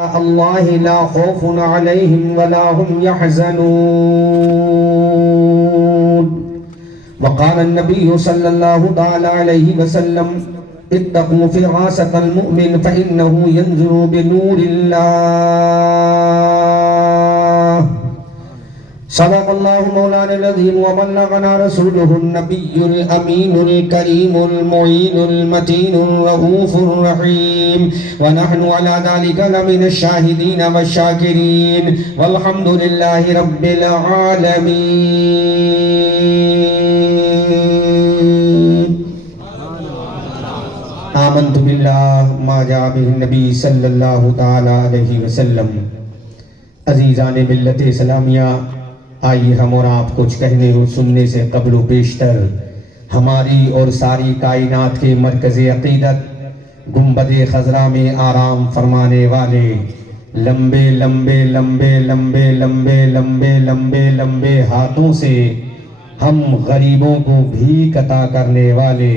الله لا خوف عليهم ولا هم يحزنون. وقال النبي صلى الله تعالى عليه وسلم اتقوا فراسة المؤمن فإنه ينظر بنور الله. صدق الله مولانا العظيم وبلغنا رسوله النبي الأمين الكريم المعين المتين الرؤوف الرحيم ونحن على ذلك لمن الشاهدين والشاكرين والحمد لله رب العالمين. آمنت بالله ما جاء به النبي صلی اللہ تعالی علیہ وسلم. عزیزان ملت اسلامیہ، آئیے ہم اور آپ کچھ کہنے اور سننے سے قبل و بیشتر ہماری اور ساری کائنات کے مرکز عقیدت گنبد خضرا میں آرام فرمانے والے لمبے لمبے لمبے لمبے لمبے لمبے لمبے لمبے ہاتھوں سے ہم غریبوں کو بھیک عطا کرنے والے،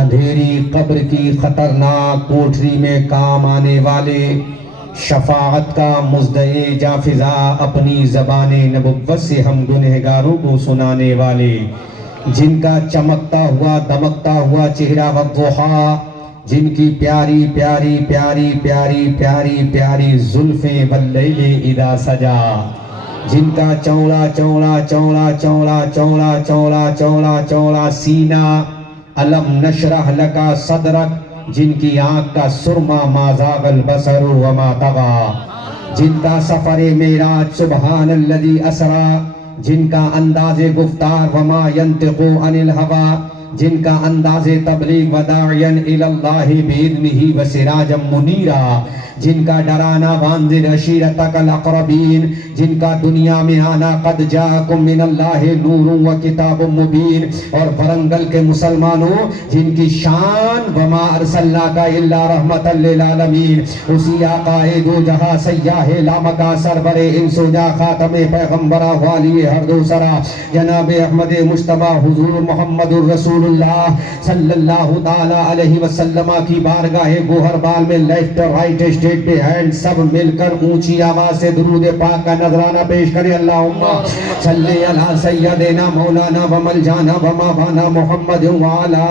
اندھیری قبر کی خطرناک کوٹری میں کام آنے والے، شفاعت کا مزدعے جافزا اپنی زبان نبوت سے ہم گنہگاروں کو سنانے والے، جن کا چمکتا ہوا دمکتا ہوا چہرہ والضحا، جن کی پیاری پیاری پیاری پیاری پیاری پیاری زلفیں واللیل اذا سجا، جن کا چوڑا چوڑا چوڑا چوڑا چوڑا چوڑا چوڑا چوڑا سینہ، علم نشرح لکا صدرک، جن کی آنکھ کا سرما ما زاغ البصر وما طغى، جن کا سفر معراج سبحان الذی اسرا، جن کا انداز گفتار وما ينطق عن الهوى، جن کا انداز تبلیغ وداعیا الی اللہ باذنہ وسراجا منیرا، جن کا ڈرانا وانذر عشیرتک الاقربین، جن کا دنیا میں آنا قد جاءکم من اللہ نور و کتاب مبین، اور ورنگل کے مسلمانوں جن کی شان وما ارسلناک الا رحمتا للعالمین، اسی آقا دو جہاں سیاہ لامکا سرور انس و جاں خاتم پیغمبرہ والی ہر دو سرا جناب احمد مجتبی حضور محمد الرسول اللہ صلی اللہ تعالی علیہ وسلم کی بارگاہ گوہر بال میں لیفٹ رائٹ اسٹیٹ پہ ہینڈ سب مل کر اونچی آواز سے درود پاک کا نذرانہ پیش کرے. اللہم صلی علی سیدنا مولانا و ملجانا و مولانا محمد وعلا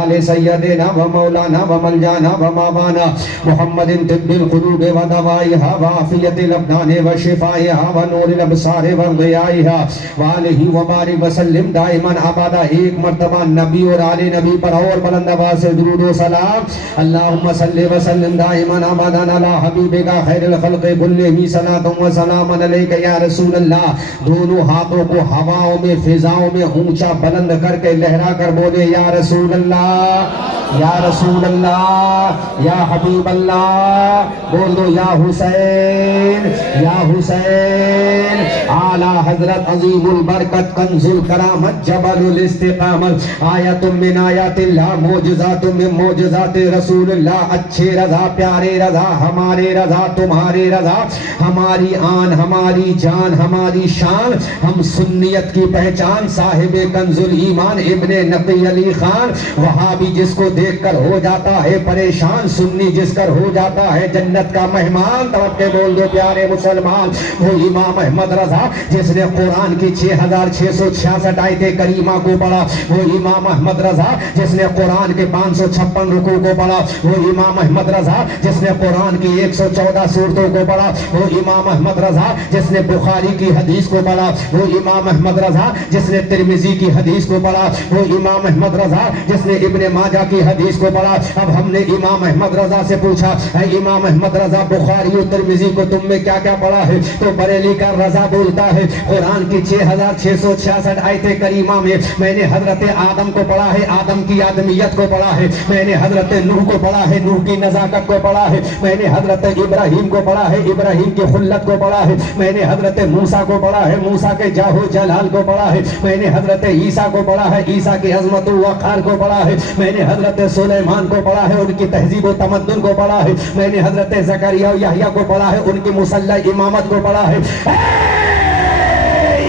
آل سیدنا و مولانا و ملجانا و مولانا محمد طب القلوب و دوائها و عافیت الابدان و شفائها و نور الابصار و ضیائها و آلہ و بارک وسلم دائما ابدا. ایک مرتبہ نبی اور آل نبی پر اور بلند آواز سے درود و سلام. اللہم صلی وسلم دائما ابدا علی حبیبک خیر الخلق کلہم صلاۃ و سلام علیک یا رسول اللہ. دونوں ہاتھوں کو ہواؤں میں فضاؤں میں اونچا بلند کر کے لہرا کر بولے یا رسول اللہ یا رسول اللہ یا حبیب اللہ. بول دو یا حسین یا حسین. اعلیٰ حضرت عظیم البرکت کنز الکرامت جبل الاستقامت آیت من آیات اللہ معجزات من معجزات رسول اللہ. اچھے رضا پیارے رضا ہمارے رضا تمہارے رضا ہماری آن ہماری جان ہماری شان ہم سنیت کی پہچان صاحب کنز الایمان ابن نقی علی خان. وہابی جس کو دیکھ کر ہو جاتا ہے پریشان، سنی جس کر ہو جاتا ہے جنت کا مہمان. توقع بول دو پیارے مسلمان. وہ امام احمد رضا جس نے قرآن کی 6666 آیت کریمہ کو پڑھا، وہ امام احمد رضا جس نے قرآن کے 556 رکوع کو پڑھا، وہ امام احمد رضا جس نے قرآن کی 114 سورتوں کو پڑھا، وہ امام احمد رضا جس نے بخاری کی حدیث کو پڑھا، وہ امام احمد رضا جس نے ترمذی کی حدیث کو پڑھا، وہ امام احمد رضا جس نے ابن ماجہ کی حدیث کو پڑھا. اب ہم نے امام احمد رضا سے پوچھا اے امام احمد رضا بخاری و ترمذی کو تم نے کیا کیا پڑھا ہے؟ تو بریلی کا رضا بولتا ہے قرآن کی 6666 آیت کریمہ میں میں نے حضرت آدم کو پڑھا ہے، آدم کی آدمیت کو پڑھا ہے. میں نے حضرت نوح کو پڑھا ہے، نوح کی نزاکت کو پڑھا ہے. میں نے حضرت ابراہیم کو پڑھا ہے، ابراہیم کی خلت کو پڑھا ہے. میں نے حضرت موسیٰ کو پڑھا ہے، موسیٰ کے جاہ و جلال کو پڑھا ہے. میں نے حضرت عیسیٰ کو پڑھا ہے، عیسیٰ کی عظمت و وقار کو پڑھا ہے. میں نے حضرت سلیمان کو پڑھا ہے، ان کی تہذیب و تمدن کو پڑھا ہے. میں نے حضرت زکریا و یحییٰ کو پڑھا ہے، ان کی مسلح امامت کو پڑھا ہے.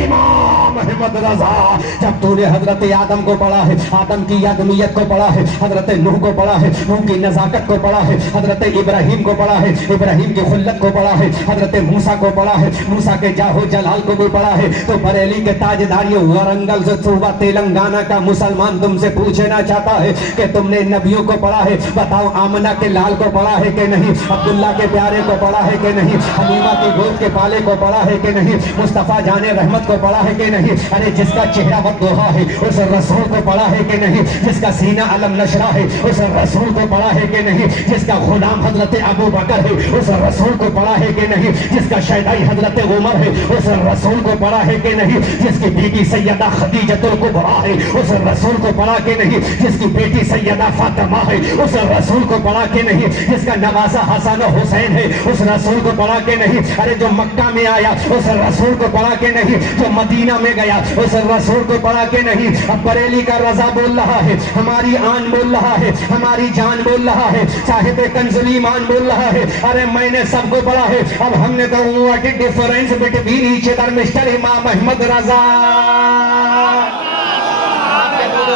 امام احمد رضا، جب تو نے حضرت آدم کو پڑھا ہے، آدم کی آدمیت کو پڑھا ہے، حضرت نوح کو پڑھا ہے، نوح کی نزاکت کو پڑھا ہے، حضرت ابراہیم کو پڑھا ہے، ابراہیم کی خلت کو پڑھا ہے، حضرت موسیٰ کو پڑھا ہے، موسیٰ کے جاہو جلال کو بھی پڑھا ہے، تو بریلی کے تاجداریوں ورنگل سے صوبہ تلنگانہ کا مسلمان تم سے پوچھنا چاہتا ہے کہ تم نے نبیوں کو پڑھا ہے، بتاؤ آمنہ کے لال کو پڑھا ہے کہ نہیں، عبداللہ کے پیارے کو پڑھا ہے کہ نہیں، حلیمہ کی گود کے پالے کو پڑھا ہے کہ نہیں، مصطفیٰ جان رحمت کو پڑھا ہے کہ نہیں، ارے جس کا چہرہ والضحیٰ ہے اس رسول کو پڑھا ہے کہ نہیں، جس کا سینہ علم نشرہ ہے اس رسول کو پڑھا ہے کہ نہیں، جس کا غلام حضرت ابو بکر ہے اس رسول کو پڑھا ہے کہ نہیں، جس کا شیدائی حضرت عمر ہے اس رسول کو پڑھا ہے کہ نہیں، جس کی بیٹی سیدہ خدیجۃ الکبریٰ ہے اس رسول کو پڑھا کہ نہیں، جس کی بیٹی سیدہ فاطمہ ہے اس رسول کو پڑھا کہ نہیں، جس کا نوازہ حسن و حسین ہے اس رسول کو پڑھا کہ نہیں، ارے جو مکہ میں آیا اس رسول کو پڑھا کہ نہیں، جو مدینہ میں گیا اس رسول کو پڑھا کہ نہیں۔ اب بریلی کا رضا بول رہا ہے، ہماری آن بول رہا ہے، ہماری جان بول رہا ہے، صاحب کنز ایمان بول رہا ہے، ارے میں نے سب کو پڑھا ہے، اب ہم نے کہا what is difference between each other Mr. امام احمد رضا۔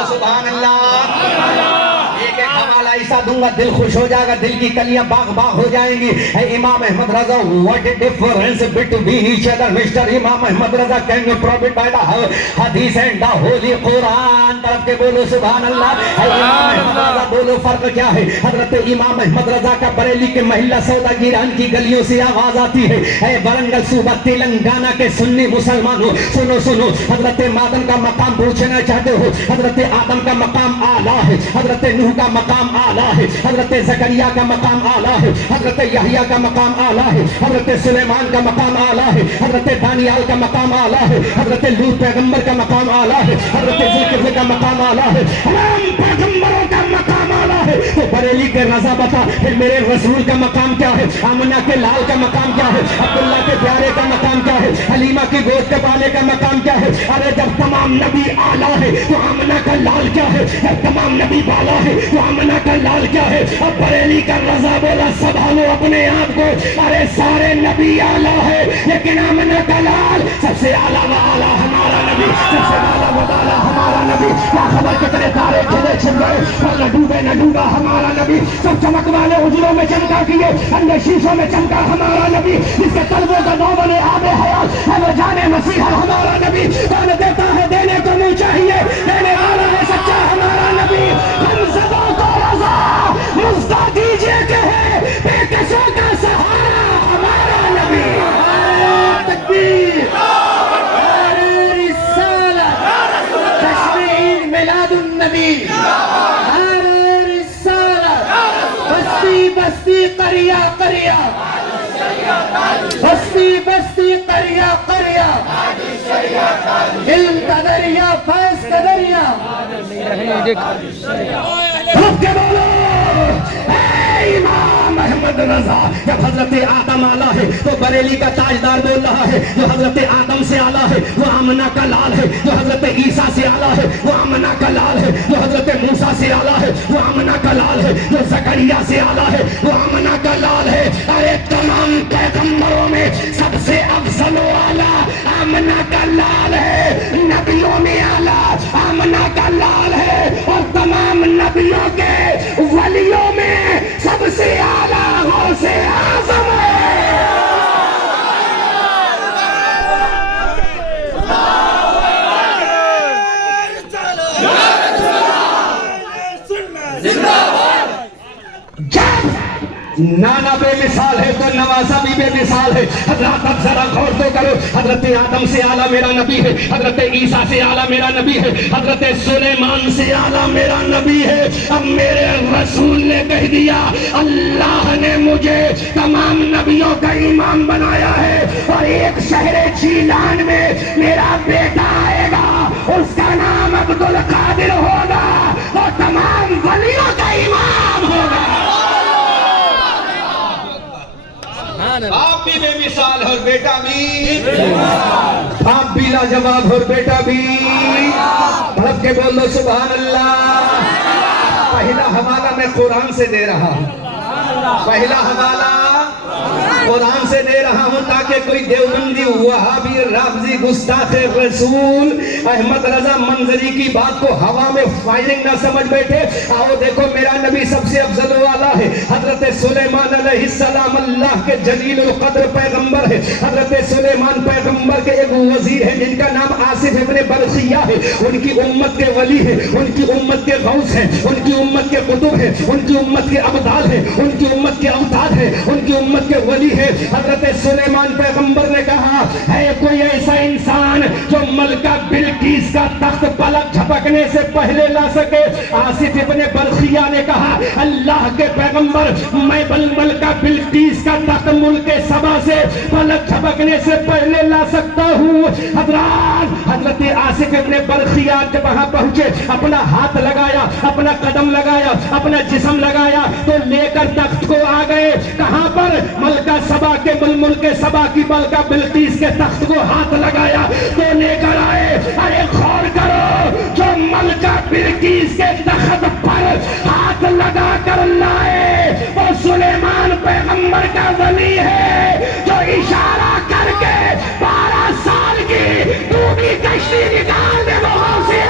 سبحان اللہ، ایک ایک حوالہ ایسا دوں گا دل خوش ہو جائے گا، دل کی کلیاں باغ باغ ہو جائیں گی۔ اے امام Ahmad Raza what is difference between each other Mr. امام Ahmad Raza can you prove it by the hadith and the holy قرآن؟ طرف کے بولو سبحان اللہ۔ اے امام احمد رضا بولو فرق کیا ہے؟ حضرت امام احمد رضا کا بریلی کے محلہ سودا گیران کی گلیوں سے آواز آتی ہے، اے ورنگل صوبہ تلنگانہ کے سنی مسلمانوں سنو سنو، حضرت مادن کا مقام پوچھنا چاہتے ہو، حضرت آدم کا مقام اعلیٰ ہے، حضرت نوح کا مقام اعلیٰ ہے، حضرت زکریا کا مقام اعلیٰ ہے، حضرت یحییٰ کا مقام اعلیٰ ہے، حضرت سلیمان کا مقام اعلیٰ ہے، حضرت دانیال کا مقام اعلیٰ ہے، حضرت لوط پیغمبر کا مقام اعلیٰ ہے، حضرت ذوالکفل کا مقام اعلیٰ ہے، تمام پیغمبروں کا مقام اعلیٰ ہے۔ تو بریلی کے رضا بتا پھر میرے رسول کا مقام کیا ہے، آمنہ کے لال کا مقام کیا ہے، عبداللہ کے پیارے کا مقام کیا ہے، حلیمہ کی گود کے پالے کا مقام کیا ہے؟ ارے جب تمام نبی اعلیٰ ہے تو آمنہ کا لال کیا ہے؟ جب تمام نبی بالا ہے تو آمنہ کا لال کیا ہے؟ اب بریلی کا رضا بولا سنبھالو اپنے آپ کو، ارے سارے نبی اعلیٰ ہے لیکن آمنہ کا لال سب سے اعلیٰ و اعلیٰ ہمارا نبی، سب سے اعلیٰ و اعلیٰ ہمارا نبی۔ کیا خبر کتنے تارے کھلے چھن گئے پر نہ ڈوبے نہ ڈوبا ہمارا نبی، سب چمک والے اجروں میں چمکا کیے اندر شیشوں میں چمکا ہمارا نبی، جس کے طلبوں کا نو بنے آب حیات ہے وہ جانے مسیحا ہمارا نبی، کون دیتا ہے دینے کو نہیں چاہیے، دینے والا ہے سچا ہمارا نبی۔ ہم سبوں کو رضا مزدہ دیجئے کہ ہے بے کسوں کا سہارا ہمارا نبی۔ تکبیر، میلاد النبی، رسالت، بستی بستی قریہ قریہ، بستی بستی قریہ قریہ، علم کا دریا فیض کا دریا، رب کے بولو اے امام احمد رضا۔ جب حضرت آدم اعلیٰ ہے تو بریلی کا تاجدار بول رہا ہے، جو حضرت آدم سے اعلیٰ ہے وہ آمنہ کا لال ہے، جو حضرت عیسیٰ سے اعلیٰ ہے وہ آمنہ کا لال ہے، جو حضرت موسیٰ سے اعلیٰ ہے وہ آمنہ کا لال ہے، جو زکریا سے اعلیٰ ہے وہ آمنہ کا لال ہے۔ ارے تمام پیغمبروں میں سب سے افضل و اعلیٰ آمنہ کا لال ہے، نبیوں میں اعلیٰ آمنہ کا لال ہے، اور تمام نبیوں کے ولیوں میں سب سے اعلیٰ غوث اعظم ہے۔ نانا بے مثال ہے تو نوازہ بھی بے مثال ہے۔ حضرات اب ذرا غور تو کرو، حضرت آدم سے اعلیٰ میرا نبی ہے، حضرت عیسیٰ سے اعلیٰ میرا نبی ہے، حضرت سلیمان سے اعلیٰ میرا نبی ہے۔ اب میرے رسول نے کہہ دیا اللہ نے مجھے تمام نبیوں کا امام بنایا ہے، اور ایک شہر جیلان میں میرا بیٹا آئے گا، اس کا نام عبدالقادر ہوگا اور تمام ولیوں کا امام ہوگا۔ آپ بھی بے مثال اور بیٹا بھی، آپ بھی لاجواب اور بیٹا بھی، بھڑک کے بول لو سبحان اللہ۔ پہلا حوالہ میں قرآن سے دے رہا ہوں، پہلا حوالہ قرآن سے دے رہا ہوں تاکہ کہ کوئی دیوبندی وہابی رافضی گستاخ رسول احمد رضا منظری کی بات کو ہوا میں فائرنگ نہ سمجھ بیٹھے. آؤ دیکھو میرا نبی سب سے افضل والا ہے. حضرت سلیمان علیہ السلام اللہ کے جلیل القدر پیغمبر ہے. حضرت سلیمان پیغمبر کے ایک وزیر ہے جن کا نام آصف ابن برخیہ ہے. ان کی امت کے ولی ہے, ان کی امت کے غوث ہیں, ان کی امت کے قطب ہیں, ان کی امت کے ابدال ہیں, ان کی امت کے اوتاد ہیں, ان کی امت کے ولی ہیں. حضرت سلیمان پیغمبر نے کہا ہے کوئی ایسا انسان جو ملکہ بلقیس کا تخت پلک جھپکنے سے پہلے لا سکے؟ آصف ابن برخیہ نے کہا اللہ کے پیغمبر میں ملکہ بلقیس کا تخت ملک سبا سے پلک جھپکنے سے پہلے لا سکتا ہوں. حضرت آصف ابن برخیہ جب وہاں پہنچے اپنا ہاتھ لگایا, اپنا قدم لگایا, اپنا جسم لگایا تو لے کر تخت کو آ گئے. کہاں پر؟ ملکہ سبا کے ملک سبا کی ملکہ بلقیس کے تخت کو ہاتھ لگایا تو لے کر آئے. ارے غور کرو, جو ملکہ بلقیس کے تخت پر ہاتھ لگا کر لائے وہ سلیمان پیغمبر کا ولی ہے جو اشارہ کر کے 12 سال کی ڈوبی کشتی نکال دے وہ سے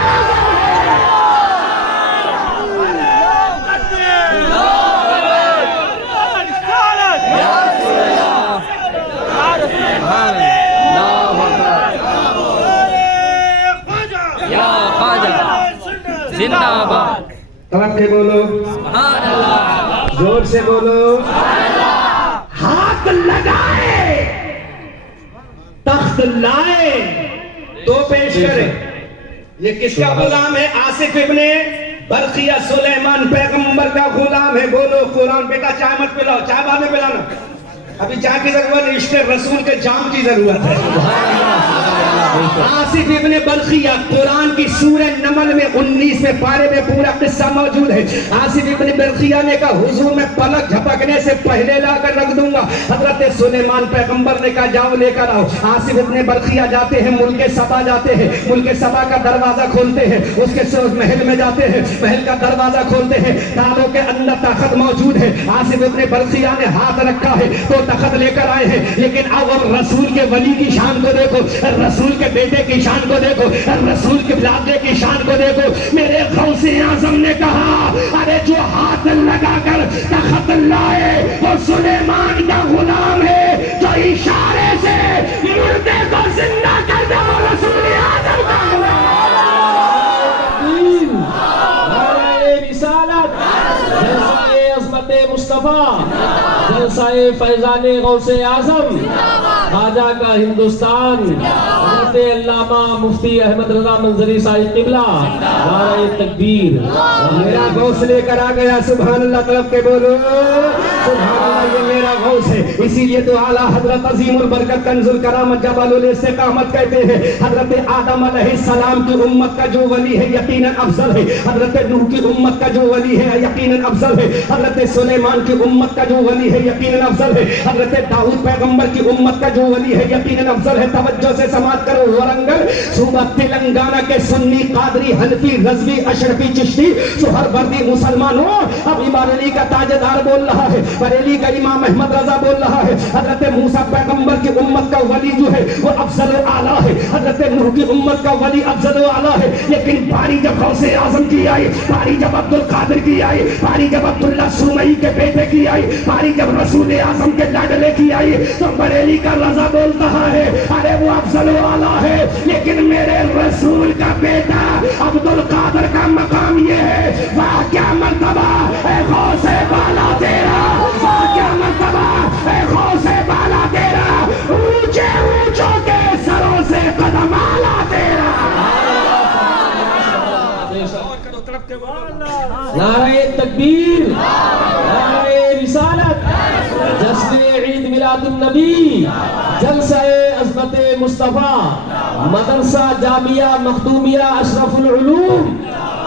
زندہ آباد. طرف کے بولو, زور سے بولو. ہاتھ لگائے, تخت لائے تو پیش کرے. یہ کس کا غلام ہے؟ آصف ابن برخیہ سلیمان پیغمبر کا غلام ہے. بولو قرآن. بیٹا چائے مت پلاؤ, چائے بعد میں پلانا, ابھی چائے کی ضرورت ہے, عشق رسول کے جام کی ضرورت ہے. آصف ابن برخیہ قرآن کی سورہ نمل میں 19 پارے میں پورا قصہ موجود ہے. آصف ابن برخیہ نے کہا حضور میں پلک جھپکنے سے پہلے لا کر رکھ دوں گا. حضرت سلیمان پیغمبر نے کہا جاؤ لے کر آؤ. آصف ابن برخیہ جاتے ہیں, ملک سبا جاتے ہیں, ملک سبا کا دروازہ کھولتے ہیں, اس کے محل میں جاتے ہیں, محل کا دروازہ کھولتے ہیں, تالوں کے اندر تخت موجود ہے. آصف ابن برخیہ نے ہاتھ رکھا ہے تو تخت لے کر آئے ہیں. لیکن اب رسول کے ولی کی شان کو دیکھو, رسول کے بیٹے کی شان کو دیکھو, رسول کے بلادے کی شان کو دیکھو. میرے غوث اعظم نے کہا ارے جو ہاتھ لگا کر تخت لائے وہ سلیمان کا غلام ہے جو اشارے سے مردے کو زندہ کر دے وہ رسول اعظم کا رسالت. جلسہ عظمت مصطفیٰ, جلسہ فیضان غوث اعظم, خواجہ کا ہندوستان, حضرت علامہ مفتی احمد رضا منظری صاحب قبلہ, نعرہ تکبیر. میرا غوث لے کر آ گیا. سبحان اللہ. طرف کے بولو سبحان اللہ. یہ میرا غوث ہے, اسی لیے تو اعلیٰ حضرت عظیم البرکت کنز الکرامت جبل الاستقامت کہتے ہیں حضرت آدم علیہ السلام کی امت کا جو ولی ہے یقیناً افضل ہے. حضرت نوح کی امت کا جو ولی ہے یقیناً افضل ہے. حضرت سلیمان کی امت کا جو ولی ہے یقیناً افضل ہے. حضرت داؤد پیغمبر کی امت کا جو ولی ہے یقیناً افضل ہے. توجہ سے سماعت کرو. ورنگل صوبہ تلنگانہ کے سنی, قادری, حنفی, رضوی, اشرفی, چشتی, سہروردی مسلمانوں, اب بریلی کا تاجدار بول رہا ہے, بریلی کا امام احمد رضا بول رہا ہے. حضرت موسیٰ پیغمبر کی امت کا ولی جو ہے وہ افضل و اعلیٰ ہے. حضرت نوح کی امت کا ولی افضل و اعلیٰ ہے. لیکن باری جب غوث اعظم کی آئی, باری جب عبد القادر کی آئی, باری جب عبداللہ سومئی کے بیٹے کی آئی, باری جب رسول اعظم کے لاڈلے کی آئی تو بریلی کا رضا بولتا ہے ارے وہ افضل و اعلیٰ ہے. لیکن میرے رسول کا بیٹا عبد القادر کا مقام یہ ہے, واہ کیا مرتبہ اے غوث بالا تیرا, واہ کیا مرتبہ اے غوث بالا تیرا, اونچے اونچوں کے سروں سے قدم آلا تیرا. نعرہ تکبیر, نعرہ رسالت, جشن عید میلاد النبی, جلسہ عظمت مصطفیٰ, مدرسہ جامعہ مخدومیہ اشرف العلوم,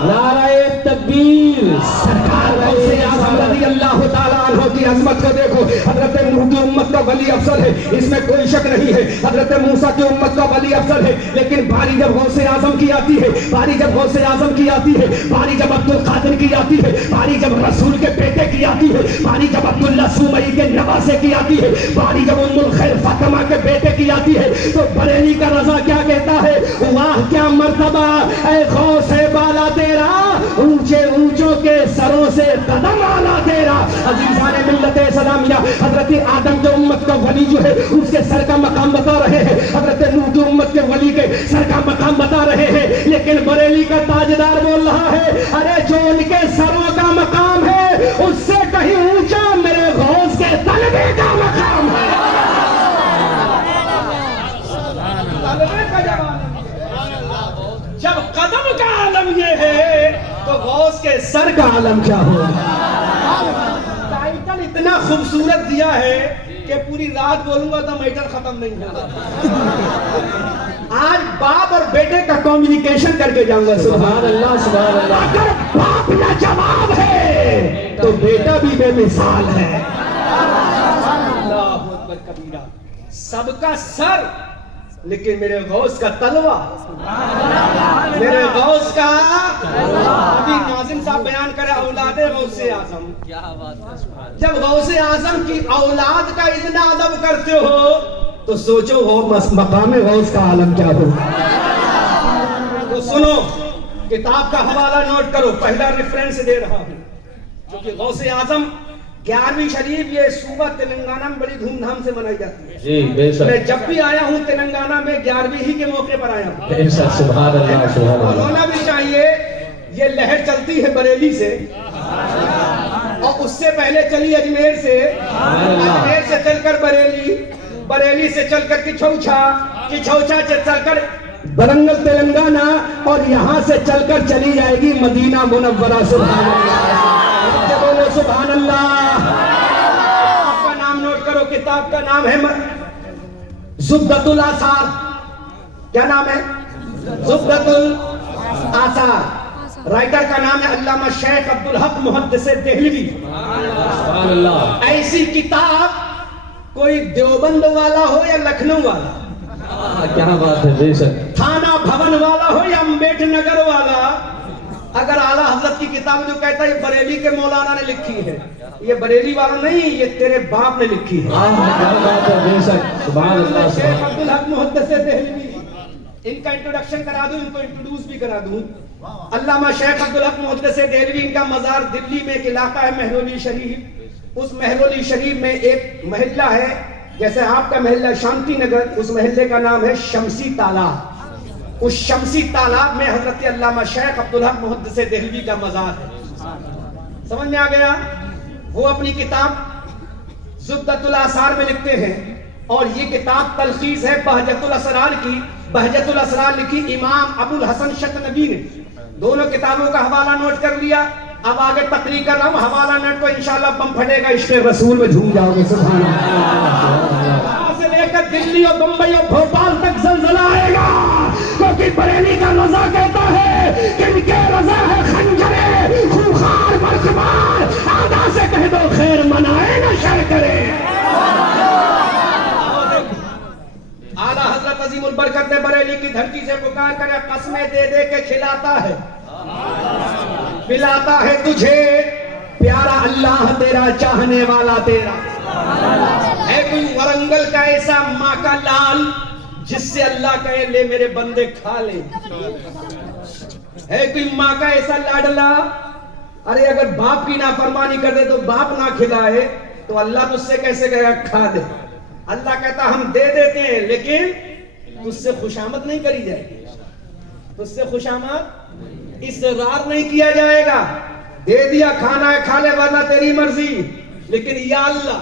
نعرہ تکبیر. سرکار غوث اعظم رضی اللہ تعالیٰ عنہ کی عظمت کو دیکھو. حضرت نوح کی امت کا ولی افضل ہے, اس میں کوئی شک نہیں ہے. حضرت موسیٰ کی امت کا ولی افضل ہے. لیکن باری جب غوث اعظم کی آتی ہے، باری جب غوث اعظم کی آتی ہے، باری جب عبد القادر کی آتی ہے، باری جب رسول کے بیٹے کی آتی ہے، باری جب عبداللہ سومئی کے نواسے کی آتی ہے، باری جب ام الخیر فاطمہ کے بیٹے کی آتی ہے، تو بریلی کا رضا کیا کہتا ہے؟ واہ کیا مرتبہ اے غوث بالا تیرا، اونچے اونچوں کے سروں سے قدم آلا تیرا۔ عزیزان ملت اسلامیہ، حضرت آدم کے امت کا ولی جو ہے اس کے سر کا مقام بتا رہے ہیں، حضرت نوح کی امت کے ولی کے سر کا مقام بتا رہے ہیں، لیکن بریلی کا تاجدار بول رہا ہے ارے جو ان کے سروں کا مقام ہے اس سے کہیں اونچا میرے غوث کے طلبے کا مقام ہے۔ جب قدم کا عالم یہ ہے تو غوث کے سر کا عالم کیا ہوگا؟ ٹائٹل اتنا خوبصورت دیا ہے کہ پوری رات بولوں گا تو میٹر ختم نہیں ہوگا۔ آج باپ اور بیٹے کا کمیونیکیشن کر کے جاؤں گا۔ سبحان اللہ سبحان اللہ۔ اگر باپ لاجواب ہے تو بیٹا بھی بے مثال ہے۔ اللہ اکبر کبیرہ، سب کا سر لیکن میرے غوث کا تلوہ، میرے غوث کا ابھی ناظم صاحب بیان کرے اولاد غوث اعظم، جب غوث اعظم کی اولاد کا اتنا ادب کرتے ہو تو سوچو وہ مقام غوث کا عالم کیا ہو۔ تو سنو، کتاب کا حوالہ نوٹ کرو، پہلا ریفرنس دے رہا ہوں، جو کہ غوث اعظم 11ویں شریف یہ صوبہ تلنگانہ میں بڑی دھوم دھام سے منائی جاتی ہے۔ جی بے شک، میں جب بھی آیا ہوں تلنگانہ میں 11ویں ہی کے موقع پر آیا ہوں۔ بے شک، سبحان اللہ سبحان اللہ۔ ہونا بھی چاہیے، یہ لہر چلتی ہے بریلی سے اور اس سے پہلے چلی اجمیر سے، اجمیر سے چل کر بریلی، بریلی سے چل کر کچھوچا، کچھوچا سے چل کر برنگل تلنگانہ اور یہاں سے چل کر چلی جائے گی مدینہ منورہ۔ سبحان اللہ، بولو سبحان اللہ۔ کتاب کا نام نوٹ کرو، کتاب کا نام ہے زبدۃ الاثار۔ کیا نام ہے؟ زبدۃ الاثار۔ رائٹر کا نام ہے علامہ شیخ عبدالحق محدث دہلوی۔ سبحان اللہ۔ ایسی کتاب کوئی دیوبند والا ہو یا لکھنؤ والا، کیا بات ہے، بے شک، تھانہ بھون والا ہو یا امبیڈ نگر والا، اگر اعلیٰ حضرت کی کتاب جو کہتا ہے یہ بریلی کے مولانا نے لکھی ہے، یہ بریلی والا نہیں، یہ تیرے باپ نے لکھی ہے۔ کیا بات ہے، بے شک، سبحان اللہ شیخ سبحان اللہ۔ عبدالحق محدث دہلوی، ان کا انٹروڈکشن کرا دوں، ان کو انٹروڈیوس بھی کرا دوں۔ علامہ شیخ عبدالحق محدث دہلوی، ان کا مزار دلی میں ایک علاقہ ہے مہرولی شریف، اس مہرولی شریف میں ایک محلہ ہے، جیسے آپ کا محلہ شانتی نگر، اس محلے کا نام ہے شمسی تالاب۔ اس شمسی تالاب میں حضرت علامہ شیخ عبدالحق محدث دہلوی کا مزار ہے۔ سمجھ میں آ گیا؟ وہ اپنی کتاب زبدۃ الاثار میں لکھتے ہیں، اور یہ کتاب تلخیص ہے بہجت الاسرار کی۔ بہجت الاسرار لکھی امام ابو الحسن شطنبی نے۔ دونوں کتابوں کا حوالہ نوٹ کر لیا، اب آگے تقریر کر رہا ہوں، حوالہ نوٹ کو انشاءاللہ بم پھٹے گا، عشق رسول میں جھوم جاؤ گے۔ سبحان اللہ۔ سے لے کر دلی اور بمبئی اور بھوپال تک زلزلہ آئے گا، کیونکہ بریلی کا رضا کہتا ہے کہ ان کے رضا ہے خنجرے خوخار برخبار، آدھا سے کہہ دو خیر منائے نہ شر کرے۔ اعلیٰ حضرت عظیم البرکت نے بریلی کی دھرتی سے پکار کر قسمیں دے دے کے کھلاتا ہے، پلاتا ہے تجھے پیارا اللہ تیرا، چاہنے والا تیرا۔ ہے کوئی ورنگل کا ایسا ماں کا لال جس سے اللہ کہے لے میرے بندے کھا لے؟ ہے کوئی ماں کا ایسا لاڈلا؟ ارے اگر باپ کی نافرمانی کر دے تو باپ نہ کھلائے تو اللہ تجھ سے کیسے کہے گا کھا دے؟ اللہ کہتا ہم دے دیتے ہیں لیکن تجھ سے خوشامد نہیں کری جائے گی، تجھ سے خوشامد اصرار نہیں کیا جائے گا۔ دے دیا کھانا ہے کھا لے ورنہ تیری مرضی، لیکن یا اللہ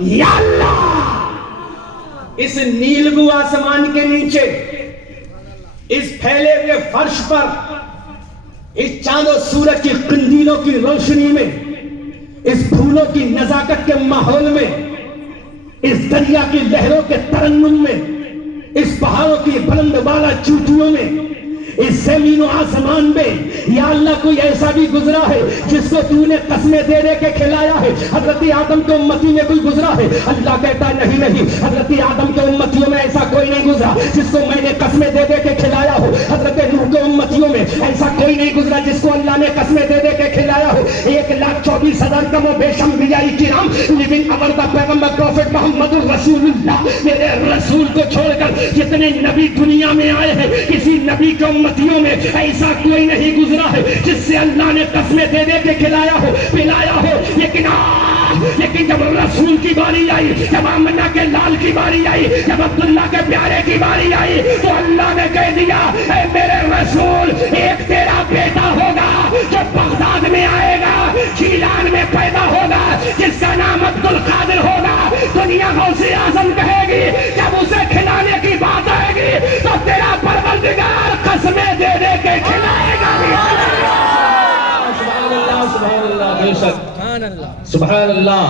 یا اللہ اس نیلگو آسمان کے نیچے، اس پھیلے ہوئے فرش پر، اس چاند و سورج کی قندیلوں کی روشنی میں، اس پھولوں کی نزاکت کے ماحول میں، اس دریا کی لہروں کے ترنم میں، اس پہاڑوں کی بلند بالا چوٹیوں میں، اس زمین و آسمان میں یا اللہ کوئی ایسا بھی گزرا ہے جس کو تو نے قسمیں دے دے کے کھلایا ہے؟ حضرت آدم کے امتی میں کوئی گزرا ہے؟ اللہ کہتا نہیں نہیں، حضرت آدم کے امتیوں میں ایسا کوئی نہیں گزرا جس کو میں نے قسمیں دے دے کے کھلایا ہو۔ حضرت نوح کے امتیوں میں ایسا کوئی نہیں گزرا جس کو اللہ نے قسمیں دے دے کے کھلایا ہو۔ 1,24,000 کم و بیش انبیاء کرام لیکن امر دا پیغمبر پروفٹ محمد الرسول اللہ، میرے رسول کو چھوڑ کر جتنے نبی دنیا میں آئے ہیں کسی نبی کے امتیوں میں ایسا کوئی نہیں گزرا ہے جس سے اللہ نے قسمیں دے دے کے کھلایا ہو پلایا ہو۔ لیکن جب رسول کی باری آئی، جب آمنہ کے لال کی باری آئی، جب عبداللہ کے پیارے کی باری آئی تو اللہ نے کہہ دیا اے میرے رسول ایک تیرا بیٹا ہوگا جو بغداد میں آئے گا، جیلان میں پیدا ہوگا، جس کا نام عبد القادر ہوگا۔ دنیا غوث اعظم کہے گی جب اسے کھلانے کی بات آئے گی تو تیرا پروردگار قسمیں دے دے کے کھلائے گا۔ سبحان اللہ سبحان اللہ، بے شک سبحان اللہ،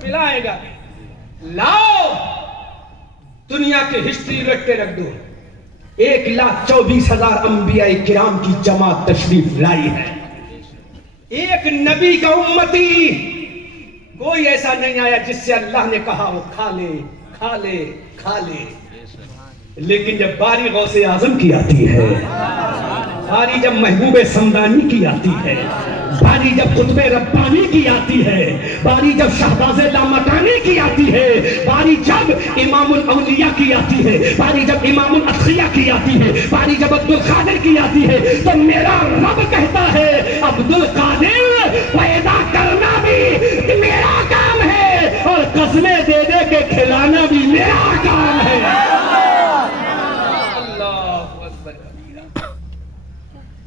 پلائے گا۔ لاؤ دنیا کے ہسٹری رکھ کے رکھ دو، 1,24,000 انبیاء کرام کی جماعت تشریف لائی ہے۔ ایک نبی کا امتی کوئی ایسا نہیں آیا جس سے اللہ نے کہا وہ کھا لے کھا لے کھا لے۔ لیکن جب باری غوث اعظم کی آتی ہے، باری جب محبوب سمدانی کی آتی ہے، باری جب خطب ربانی کی آتی ہے، باری جب شہباز لامکانی کی آتی ہے، باری جب امام الاولیاء کی آتی ہے، باری جب امام الاتقیاء کی آتی ہے، باری جب عبد القادر کی آتی ہے تو میرا رب کہتا ہے عبد القادر پیدا کرنا بھی میرا کام ہے اور قسمیں دے دے کے کھلانا بھی میرا کام ہے۔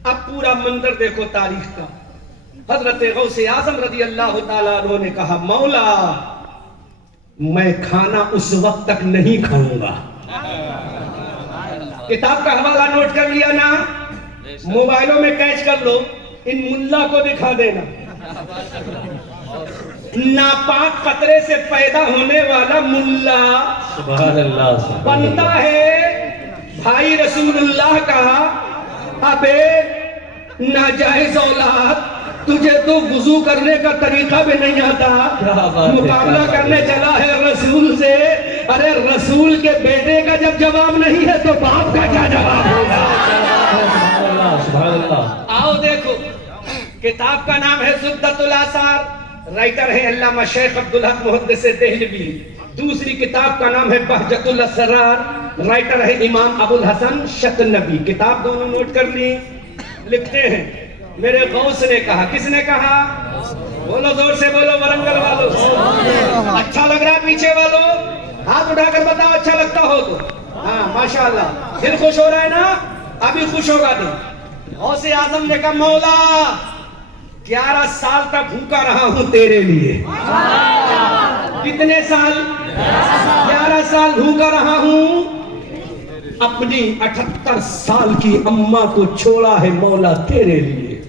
اب پورا منظر دیکھو تاریخ کا۔ حضرت غوث اعظم رضی اللہ تعالیٰ عنہ نے کہا مولا میں کھانا اس وقت تک نہیں کھاؤں گا۔ کتاب کا حوالہ نوٹ کر لیا نا، موبائلوں میں کیچ کر لو، ان ملا کو دکھا دینا۔ ناپاک قطرے سے پیدا ہونے والا ملا سبحان اللہ، بنتا ہے بھائی رسول اللہ کا ابے ناجائز اولاد، تجھے تو وضو کرنے کا طریقہ بھی نہیں آتا، مقابلہ کرنے چلا ہے رسول سے۔ ارے رسول کے بیٹے کا جب جواب نہیں ہے تو باپ کا کیا جواب ہوگا؟ سبحان اللہ۔ آؤ دیکھو، کتاب کا نام ہے زبدۃ الاثار، رائٹر ہے علامہ شیخ عبدالحق محدث دہلوی۔ دوسری کتاب کا نام ہے بہجت الاسرار، رائٹر ہے امام ابو الحسن شطنبی۔ کتاب دونوں نوٹ کر لی۔ لکھتے ہیں میرے غوث نے کہا، کس نے کہا؟ بولو زور سے بولو ورنگل والو، اچھا لگ رہا ہے پیچھے والو؟ ہاتھ اٹھا کر بتاؤ اچھا لگتا ہو تو۔ ہاں ماشاءاللہ، دل خوش ہو رہا ہے نا؟ ابھی خوش ہوگا دل۔ غوث اعظم نے کہا مولا 11 سال تک بھوکا رہا ہوں تیرے لیے۔ کتنے سال؟ 11 سال بھوکا رہا ہوں، اپنی 78 سال کی اماں کو چھوڑا ہے مولا تیرے لیے۔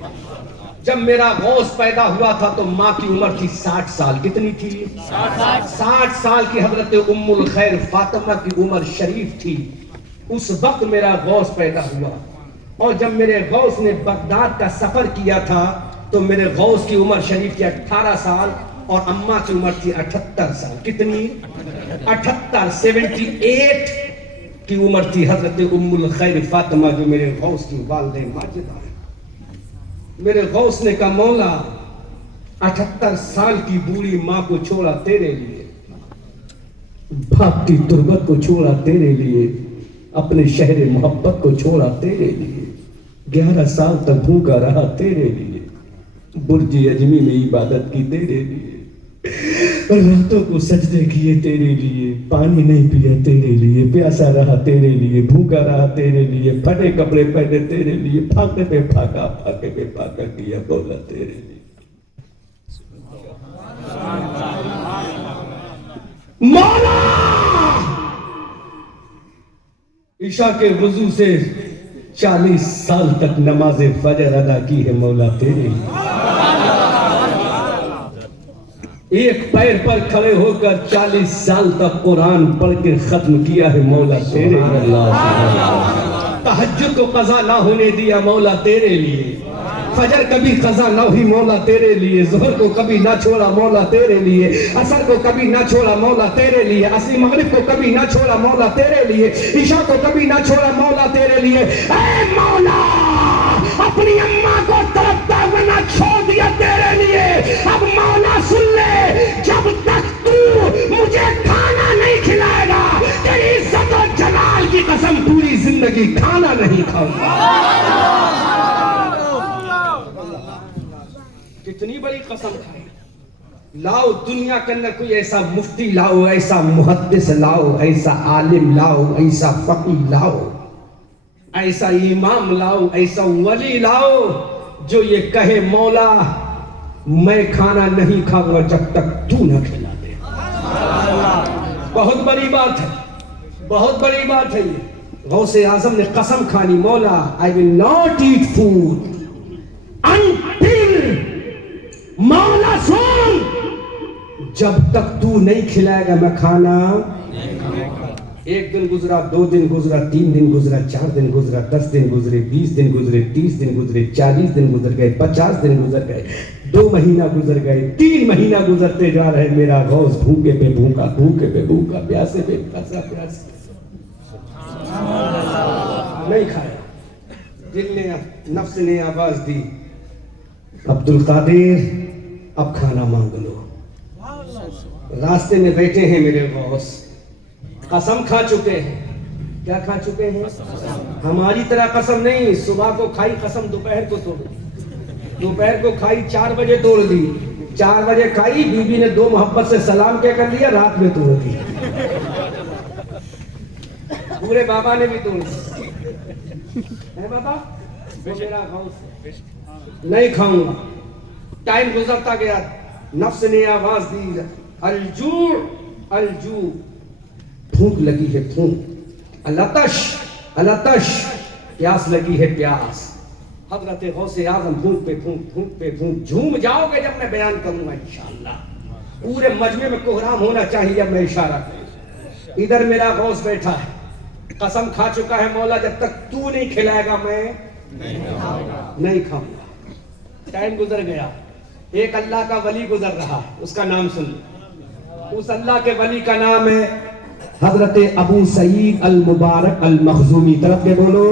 جب میرا غوث پیدا ہوا تھا تو ماں کی عمر تھی 60 سال۔ کتنی تھی؟ 60 سال کی حضرت ام الخیر فاطمہ کی عمر شریف تھی، اس وقت میرا غوث پیدا ہوا۔ اور جب میرے غوث نے بغداد کا سفر کیا تھا تو میرے غوث کی عمر شریف تھی 18 سال اور اماں کی عمر تھی 78 سال۔ کتنی؟ 78، 78 کی عمر تھی حضرت ام الخیر فاطمہ جو میرے غوث کی والدہ ماجدہ ہے۔ میرے غوث نے کہا مولا 78 سال کی بوڑھی ماں کو چھوڑا تیرے لیے، باپ کی تربت کو چھوڑا تیرے لیے، اپنے شہر محبت کو چھوڑا تیرے لیے، 11 سال تک بھوکا رہا تیرے لیے، برج اجمی میں عبادت کی تیرے لیے، راتوں کو سجدے کیے تیرے لیے، پانی نہیں پیا تیرے لیے، پیاسا رہا تیرے لیے، بھوکا رہا تیرے لیے، پھٹے کپڑے پہنے تیرے لیے، پھاکے پہ پھاکا پھاکے پہ پھاکا کیا بولا تیرے لیے۔ مولا عشاء کے وضو سے 40 سال تک نماز فجر ادا کی ہے مولا تیرے لیے۔ ایک پیر پر کھڑے ہو کر 40 سال تک قرآن پڑھ کے ختم کیا ہے مولا تیرے لیے. تہجد کو قضا نہ ہونے دیا مولا تیرے لیے. فجر کبھی قضا نہ ہوئی مولا تیرے لیے. ظہر کو کبھی نہ چھوڑا مولا تیرے لیے. عصر کو کبھی نہ چھوڑا مولا تیرے لیے. عصر مغرب کو کبھی نہ چھوڑا مولا تیرے لیے. عشاء کو کبھی نہ چھوڑا مولا تیرے لیے. اے مولا اپنی اماں کو تڑپتا ہوا نہ چھوڑ دیا تیرے لیے. اب مولا سن لے, جب تک تو مجھے کھانا نہیں کھلائے گا تیری عزت و جلال کی قسم پوری زندگی کھانا نہیں کھاؤں گا. کتنی بڑی قسم کھائی. لاؤ دنیا کے اندر کوئی ایسا مفتی لاؤ, ایسا محدث لاؤ, ایسا عالم لاؤ, ایسا فقیہ لاؤ, ایسا امام لاؤ, ایسا ولی لاؤ جو یہ کہے مولا میں کھانا نہیں کھاؤں گا جب تک تو نہ کھلا دے. بہت بڑی بات ہے, بہت بڑی بات ہے یہ. غوث اعظم نے قسم کھانی, مولا I will not eat food until مولا سن جب تک تو نہیں کھلائے گا میں کھانا. ایک دن گزرا, 2 دن گزرا, 3 دن گزرا, 4 دن گزرا, 10 دن گزرے, 20 دن گزرے, 30 دن گزرے, 40 دن گزر گئے, 50 دن گزر گئے, 2 مہینہ گزر گئے, 3 مہینہ گزرتے جا رہے. میرا غوث بھوکے پہ بھوکا, بھوکے پہ بھوکا, پیاسے پہ پیاسا, نہیں کھایا. دل نے, نفس نے آواز دی, عبد القادر اب کھانا مانگ لو. راستے میں بیٹھے ہیں میرے غوث, قسم کھا چکے ہیں. کیا کھا چکے ہیں؟ ہماری طرح قسم نہیں. صبح کو کھائی قسم, دوپہر کو توڑ دی. دوپہر کو کھائی 4 بجے توڑ دی. 4 بجے کھائی, بیوی نے 2 محبت سے سلام کیا کر لیا, رات میں توڑ دی. پورے بابا نے بھی توڑ دی. ہے بابا میرا غوث نہیں کھاؤں گا. ٹائم گزرتا گیا, نفس نے آواز دی, الجوع الجوع, بھوک لگی ہے بھوک, العطش العطش, پیاس لگی ہے پیاس. حضرت غوث اعظم بھوک پہ بھوک, بھوک پہ بھوک. جھوم جاؤ گے جب میں بیان کروں گا انشاءاللہ. پورے مجمع میں کوہرام ہونا چاہیے جب میں اشارہ کروں. ادھر میرا غوث بیٹھا ہے, قسم کھا چکا ہے مولا جب تک تو نہیں کھلائے گا میں نہیں کھاؤں گا. ٹائم گزر گیا, ایک اللہ کا ولی گزر رہا, اس کا نام سن لو. اس اللہ کے ولی کا نام ہے حضرت ابو سعید المبارک المخزومی. طرف کے بولو,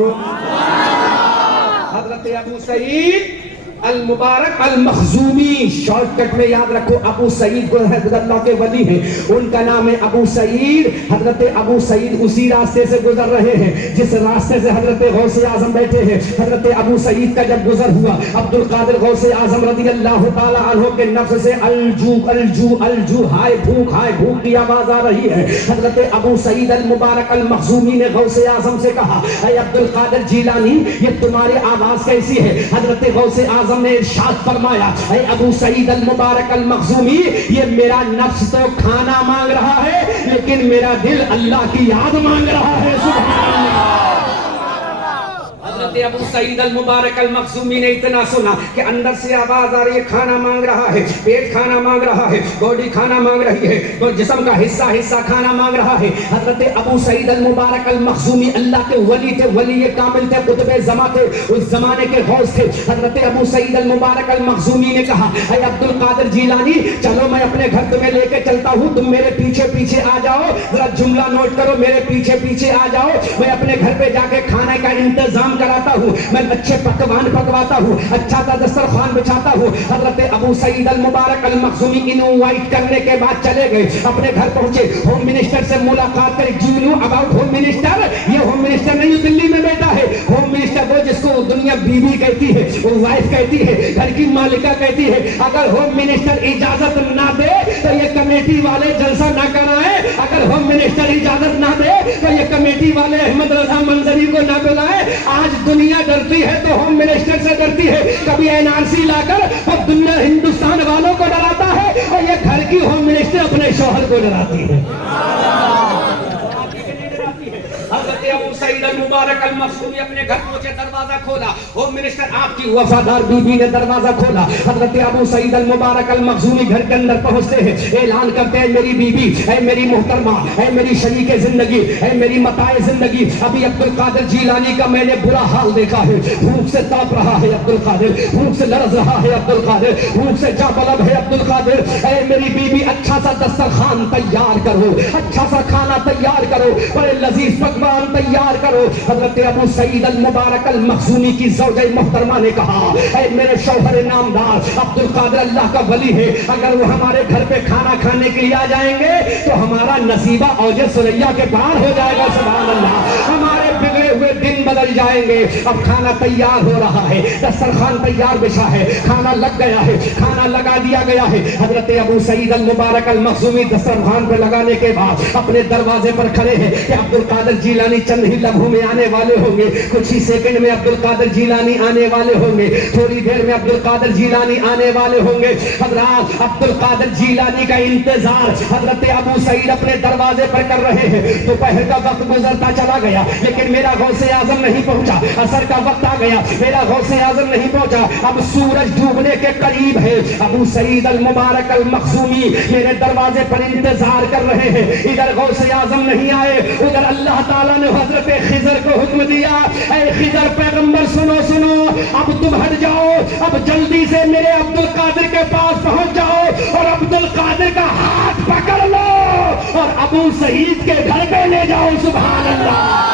حضرت ابو سعید المبارک المخزومی. شارٹ کٹ میں یاد رکھو, ابو سعید کو حضرت اللہ کے ولی ہیں, ان کا نام ہے ابو سعید. حضرت ابو سعید اسی راستے سے گزر رہے ہیں جس راستے سے حضرت غوث اعظم بیٹھے ہیں. حضرت ابو سعید کا جب گزر ہوا, عبد القادر غوث اعظم رضی اللہ تعالی عنہ کے نفس سے الجو الجو الجو, ہائے بھوک ہائے بھوک کی آواز آ رہی ہے. حضرت ابو سعید المبارک المخزومی نے غوث اعظم سے کہا, اے عبد القادر جیلانی یہ تمہاری آواز کیسی ہے؟ حضرت غوث اعظم نے ارشاد فرمایا, اے ابو سعید المبارک المخزومی یہ میرا نفس تو کھانا مانگ رہا ہے لیکن میرا دل اللہ کی یاد مانگ رہا ہے. سبحان اللہ. حضرت ابو سعید المبارک المخزومی نے اتنا سنا کہ اندر سے آواز آ رہی ہے, کھانا مانگ رہا ہے, پیٹ کھانا مانگ رہا ہے, باڈی کھانا مانگ رہی ہے, تو جسم کا حصہ حصہ کھانا مانگ رہا ہے. حضرت ابو سعید المبارک المخزومی اللہ کے ولی تھے, ولی کامل تھے, قطب زمان تھے, اس زمانے کے غوث تھے. حضرت ابو سعید المبارک المخزومی نے کہا, اے عبد القادر جیلانی چلو میں اپنے گھر تمہیں لے کے چلتا ہوں, تم میرے پیچھے پیچھے آ جاؤ. ذرا جملہ نوٹ کرو, میرے پیچھے پیچھے آ جاؤ, میں اپنے گھر پہ جا کے کھانے کا انتظام کراتا ہوں, میں اچھے پکوان پکواتا ہوں, اچھا سا دسترخوان بچھاتا ہوں. حضرت ابو سعید المبارک المخزومی انوائٹ کرنے کے بعد چلے گئے, اپنے گھر پہنچے, ہوم منسٹر سے ملاقات کری. Do you know about home minister? یہ ہوم منسٹر نہیں دلی میں بیٹھا ہے. ہوم منسٹر وہ جس کو دنیا بیوی کہتی ہے, وہ وائف کہتی ہے, گھر کی مالکہ کہتی ہے. اگر ہوم منسٹر اجازت نہ دے تو یہ کمیٹی والے جلسہ نہ کرائیں, اگر ہوم منسٹر اجازت نہ دے تو یہ کمیٹی والے احمد رضا منظری کو نہ بلائیں. آج دنیا ڈرتی ہے تو ہوم منسٹر سے ڈرتی ہے. کبھی این آر سی لا کر اور دنیا ہندوستان والوں کو ڈراتا ہے, اور یہ گھر کی ہوم منسٹر اپنے شوہر کو ڈراتی ہے. حضرت ابو سعید المبارک المخزومی اپنے گھر پہنچے, دروازہ کھولا. ہوم منسٹر آپ کی وفادار بیوی نے دروازہ کھولا. حضرت ابو سعید المبارک المخزومی گھر کے اندر پہنچتے ہیں, اعلان کرتے ہیں میری بیوی, اے میری محترمہ, اے میری شریک زندگی, اے میری متاع زندگی, ابھی عبد القادر جیلانی کا میں نے برا حال دیکھا ہے. بھوک سے تڑپ رہا ہے عبد القادر, بھوک سے لرز رہا ہے عبد القادر, بھوک سے جا طلب ہے عبد القادر. اے میری بیوی اچھا سا دسترخوان تیار کرو, اچھا سا کھانا تیار کرو, بڑے لذیذ پکوان تیار کرو. حضرت ابو سعید المبارک المخزومی کی زوجہ محترمہ نے کہا, اے میرے شوہر نامدار عبد القادر اللہ کا ولی ہے, اگر وہ ہمارے گھر پہ کھانا کھانے کے لیے آ جائیں گے تو ہمارا نصیبہ اوج سریا کے پار ہو جائے گا. سبحان اللہ, ہمارے بگڑے ہوئے دن بدل جائیں گے. اب کھانا تیار ہو رہا ہے, دسترخوان تیار بچھا ہے, کھانا لگ گیا ہے, کھانا لگا دیا گیا ہے. حضرت ابو سعید المبارک المخزومی دسترخوان پہ لگانے کے بعد اپنے دروازے پر کھڑے ہیں کہ عبد القادر جیلانی چند ہی لمحوں میں آنے والے ہوں گے, کچھ ہی سیکنڈ میں عبد القادر جیلانی آنے والے ہوں گے, تھوڑی دیر میں عبد القادر جیلانی آنے والے ہوں گے. حضرات عبد القادر جیلانی کا انتظار حضرت ابو سعید اپنے دروازے پر کر رہے ہیں. دوپہر کا وقت گزرتا چلا گیا لیکن میرا غوث اعظم نہیں پہنچا. عصر کا وقت آ گیا, میرا غوث اعظم نہیں پہنچا. اب سورج ڈوبنے کے قریب ہے. ابو سعید المبارک المخزومی میرے دروازے پر انتظار کر رہے ہیں. ادھر غوث اعظم نہیں آئے, ادھر اللہ تعالیٰ نے حضرت خضر کو حکم دیا, اے خضر پیغمبر سنو سنو, اب تم ہٹ جاؤ, اب جلدی سے میرے عبد القادر کے پاس پہنچ جاؤ اور عبد القادر کا ہاتھ پکڑ لو اور ابو سعید کے گھر پہ لے جاؤ. سبحان اللہ.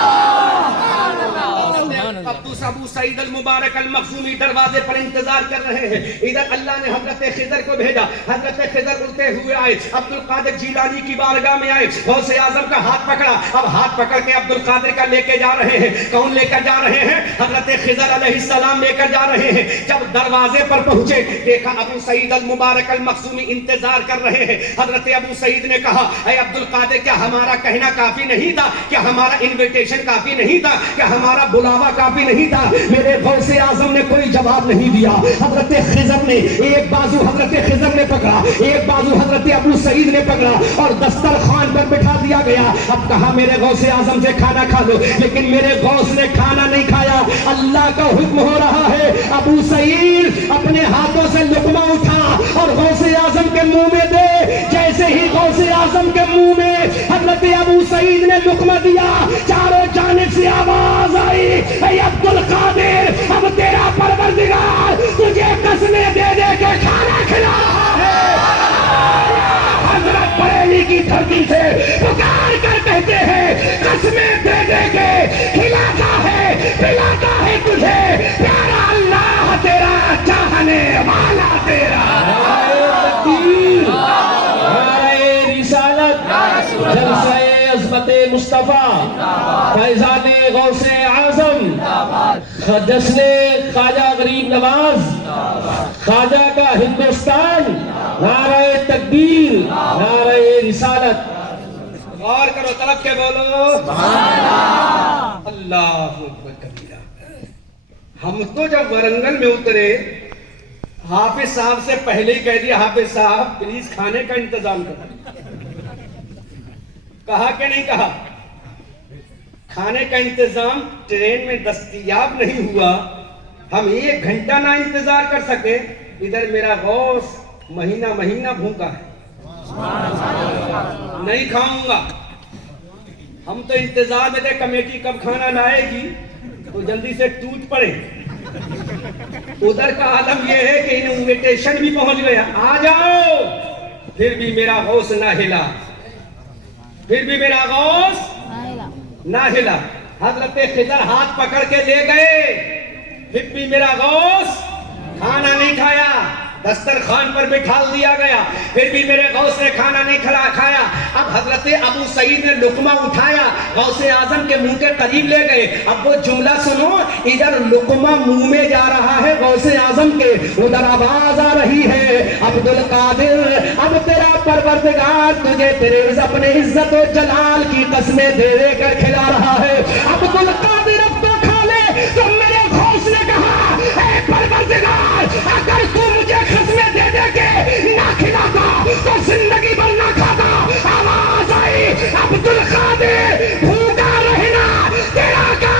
ابو سعید المبارک المخزومی دروازے پر انتظار کر رہے ہیں. ادھر اللہ نے حضرت خضر کو بھیجا. حضرت خضر اڑتے ہوئے آئے, عبد القادر جیلانی کی بارگاہ میں آئے, غوث اعظم کا ہاتھ پکڑا. اب ہاتھ پکڑ کے عبد القادر کا لے کے جا رہے ہیں. کون لے کر جا رہے ہیں؟ حضرت خضر علیہ السلام لے کر جا رہے ہیں. جب دروازے پر پہنچے دیکھا ابو سعید المبارک المخزومی انتظار کر رہے ہیں. حضرت ابو سعید نے کہا, اے عبد القادر, کیا ہمارا کہنا کافی نہیں تھا؟ کیا ہمارا انویٹیشن کافی نہیں تھا؟ کیا ہمارا بلاوا کافی نہیں تھا؟ میرے غوث اعظم نے کوئی جواب نہیں دیا. حضرت خضر نے ایک بازو حضرت خضر نے پکڑا, ایک بازو حضرت ابو سعید نے پکڑا اور دسترخوان پر بٹھا دیا گیا. اب کہا میرے غوث اعظم سے کھانا کھا لو, لیکن میرے غوث نے کھانا نہیں کھایا. اللہ کا حکم ہو رہا ہے, ابو سعید اپنے ہاتھوں سے لقمہ اٹھا اور غوث اعظم کے منہ میں دے. جیسے ہی غوث اعظم کے منہ میں حضرت ابو سعید نے لقمہ دیا, چاروں جانب سے آواز آئی, اے عبد القادر, اب تیرا پروردگار تجھے قسمیں دے دے کے کھانا کھلا رہا ہے. حضرت بریلی کی دھرتی سے پکار کر کہتے ہیں, قسمیں دے دے کے کھلاتا ہے پلاتا ہے تجھے پیارا اللہ تیرا, چاہنے والا تیرا. جلسہ عظمت مصطفیٰ, فیضان غوث اعظم, جشن خواجہ غریب نواز, خواجہ کا ہندوستان, نعرہ تکبیر, نعرہ رسالت. غور کرو, طرف کے بولو اللہ اکبر کبیرہ. ہم تو جب ورنگل میں اترے, حافظ صاحب سے پہلے ہی کہہ دیا, حافظ صاحب پلیز کھانے کا انتظام کرو. کہا کہ نہیں کہا؟ کھانے کا انتظام ٹرین میں دستیاب نہیں ہوا, ہم ایک گھنٹہ نہ انتظار کر سکے. ادھر میرا غوث مہینہ مہینہ بھوکا ہے, نہیں کھاؤں گا. ہم تو انتظار میں تھے کمیٹی کب کھانا لائے گی تو جلدی سے ٹوٹ پڑے. ادھر کا عالم یہ ہے کہ انویٹیشن بھی پہنچ گیا, آ جاؤ. پھر بھی میرا غوث نہ ہلا, پھر بھی میرا غوث نہ ہلا. حضرت خضر ہاتھ پکڑ کے لے گئے, پھر بھی میرا غوث کھانا نہیں کھایا. دسترخوان پر بٹھا دیا گیا, پھر بھی میرے غوث نے کھانا نہیں کھایا. اب حضرت ابو سعید نے لقمہ اٹھایا, غوث اعظم کے منہ کے قریب لے گئے. اب وہ جملہ سنو, ادھر لقمہ منہ میں جا رہا ہے غوث اعظم کے, ادھر آواز آ رہی ہے, عبد القادر, اب تیرا پروردگار تجھے تیرے اپنے عزت و جلال کی قسمیں دے دے کر کھلا رہا ہے. عبد القادر اب تو کھا لے. تو میرے غوث نے کہا, اے پروردگار, اگر تو مجھے قسمیں دے دے کے نہ کھلاتا تو زندگی بھر نہ کھاتا. آواز آئی, عبد القادر بھوکا رہنا تیرا کام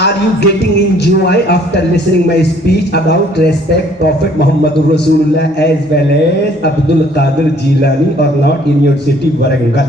Are you getting enjoy after listening my speech about respect Prophet Muhammad Rasulullah as well as Abdul Qadir Jilani or not in your city Warangal?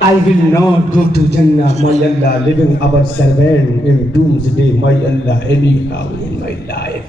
I will not go to Jannah, my Allah, living our servant in doomsday, my Allah, anyhow in my life.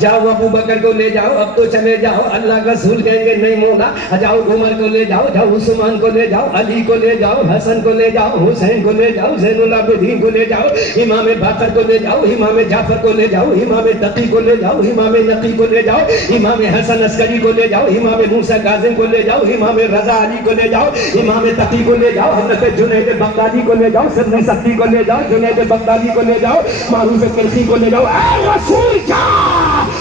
جاؤ ابو بکر کو لے جاؤ، اب تو چلے جاؤ۔ اللہ کا رسول کہیں گے نہیں مولا، جاؤ عمر کو لے جاؤ، جاؤ عثمان کو لے جاؤ، علی کو لے جاؤ، حسن کو لے جاؤ، حسین کو لے جاؤ، زین العابدین کو لے جاؤ، امام باقر کو لے جاؤ، امام جعفر کو لے جاؤ، امام تقی کو لے جاؤ، امام نقی کو لے جاؤ، امام حسن عسکری کو لے جاؤ، امام موسیٰ کاظم کو لے جاؤ، امام رضا علی کو لے جاؤ، امام تقی کو لے جاؤ، حضرت جنید بغدادی کو لے جاؤ، سر سختی کو لے جاؤ، جنید بغدادی کو لے جاؤ، معروف کرخی کو لے جاؤ، اے رسول جا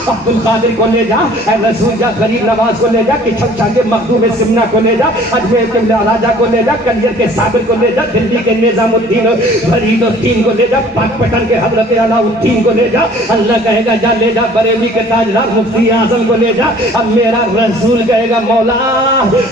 عبد القادر کو لے جا، اے رسول جا غریب نواز کو لے جا، کشک شاہ کے مخدوم سمنا کو لے جا، اجمیر کے راجہ کو لے جا، کلیر کے صابر کو لے جا، دلی کے نظام الدین فرید الدین کو لے جا، پاک پٹن کے حضرت علاء الدین کو لے جا۔ اللہ کہے گا جا لے جا بریلی کے تاجدار مفتی اعظم کو لے جا۔ اب میرا رسول کہے گا مولا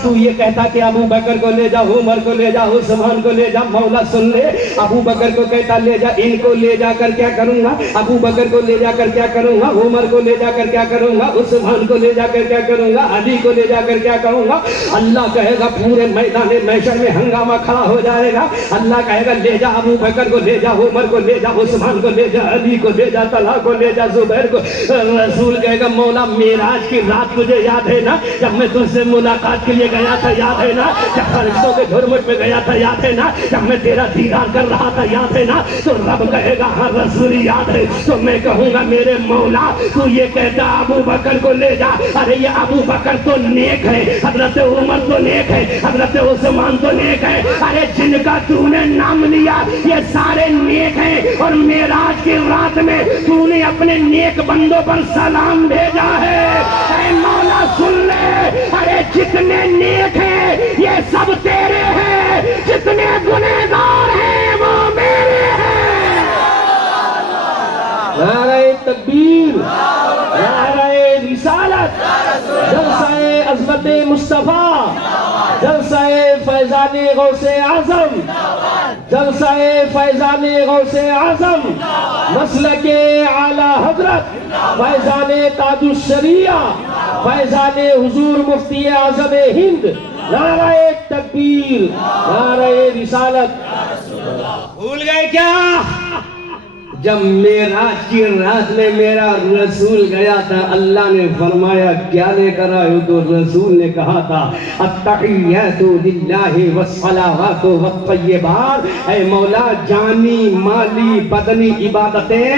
تو یہ کہتا کہ ابو بکر کو لے جا، عمر کو لے جا، عثمان کو لے جا، مولا سن لے، ابو بکر کو کہتا لے جا، ان کو لے جا کر کیا کروں گا، ابو بکر کو لے جا کر کیا کروں گا، عمر کو لے جا کر کیا کروں گا، عثمان کو لے جا کر کیا کروں گا، علی کو لے جا کر کیا کروں گا۔ اللہ کہے گا پورے میدان محشر میں ہنگامہ کھڑا ہو جائے گا۔ اللہ کہے گا لے جا ابو بکر کو لے جا، عمر کو لے جا، عثمان کو لے جا، علی کو لے جا، طلحہ کو لے جا، زبیر کو۔ رسول کہے گا مولا معراج کی رات تجھے یاد ہے نا، جب میں تجھ سے ملاقات کے لیے گیا تھا یاد ہے نا، جب فرشتوں کے جھرمٹ میں گیا تھا یاد ہے نا، جب میں تیرا دیدار کر رہا تھا یاد ہے نا۔ تو رب کہے گا ہاں رسول یاد ہے۔ تو میں کہوں گا میرے مولا تو یہ کہتا ابو بکر کو لے جا، ارے یہ ابو بکر تو نیک ہے، حضرت عمر تو نیک ہے، حضرت عثمان تو نیک ہے، ارے جن کا تو نے نام لیا یہ سارے نیک ہیں، اور معراج کی رات میں تو نے اپنے نیک بندوں پر سلام بھیجا ہے۔ اے مولا سن لے، ارے جتنے نیک ہیں یہ سب تیرے ہیں، جتنے گنہگار ہیں وہ میرے ہیں۔ نعرہ تکبیر، نعرہ رسالت، جلسہ عظمت مصطفیٰ، جلسہ فیضان غوث اعظم، جلسہ فیضان غوث اعظم، مسلک اعلی حضرت فیضان تاج الشریعہ، فیضان حضور مفتی اعظم ہند۔ نعرہ تکبیر، نعرہ رسالت۔ بھول گئے کیا؟ جب معراج کی رات میں میرا رسول گیا تھا اللہ نے فرمایا کیا لے کر آئے ہو؟ تو رسول نے کہا تھا التحیات للہ والصلوات والطیبات، اے مولا جانی مالی بدنی عبادتیں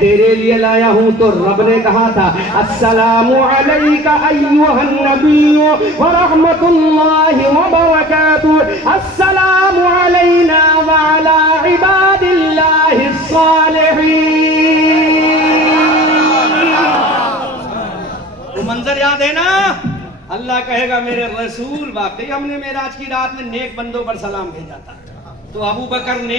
تیرے لیے لایا ہوں۔ تو رب نے کہا تھا السلام علیک ایھا النبی ورحمۃ اللہ وبرکاتہ، السلام علینا وعلی عباد اللہ الصالحین۔ وہ منظر یاد ہے نا؟ اللہ کہے گا میرے رسول واقعی ہم نے معراج کی رات میں نیک بندوں پر سلام بھیجا تھا۔ تو ابو بکر نے